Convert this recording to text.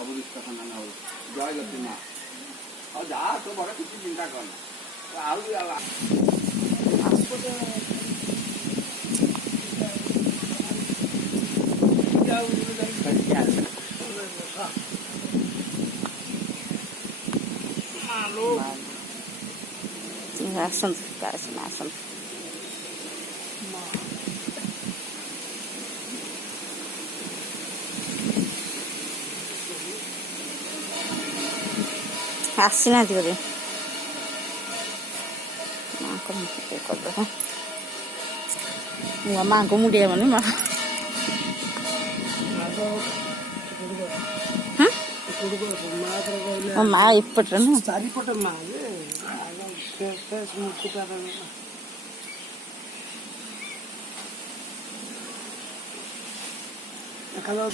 ସବୁ ଡିସ୍କସନ୍ ଆମେ ହଉ ଜୟଗତି ମା ଆଉ ଯାହା ତୁ ବଡ଼ କିଛି ଚିନ୍ତା କରନା ଆଉ ଆସନ୍ତୁ କାରଖାନା ଆସନ୍ତୁ। ଆସିନାହାନ୍ତି ବୋଧେ ମାଆଙ୍କ ମୁଣ୍ଡିଆ କରିଦେବା। ମାଆଙ୍କୁ ମୁଣ୍ଡିଆ ମାନେ ମା ଏପଟରେ ନା ଚାରିପଟେ ମା ଯେ ମୂର୍ତ୍ତିଟା ଦେଖାଯାଉ।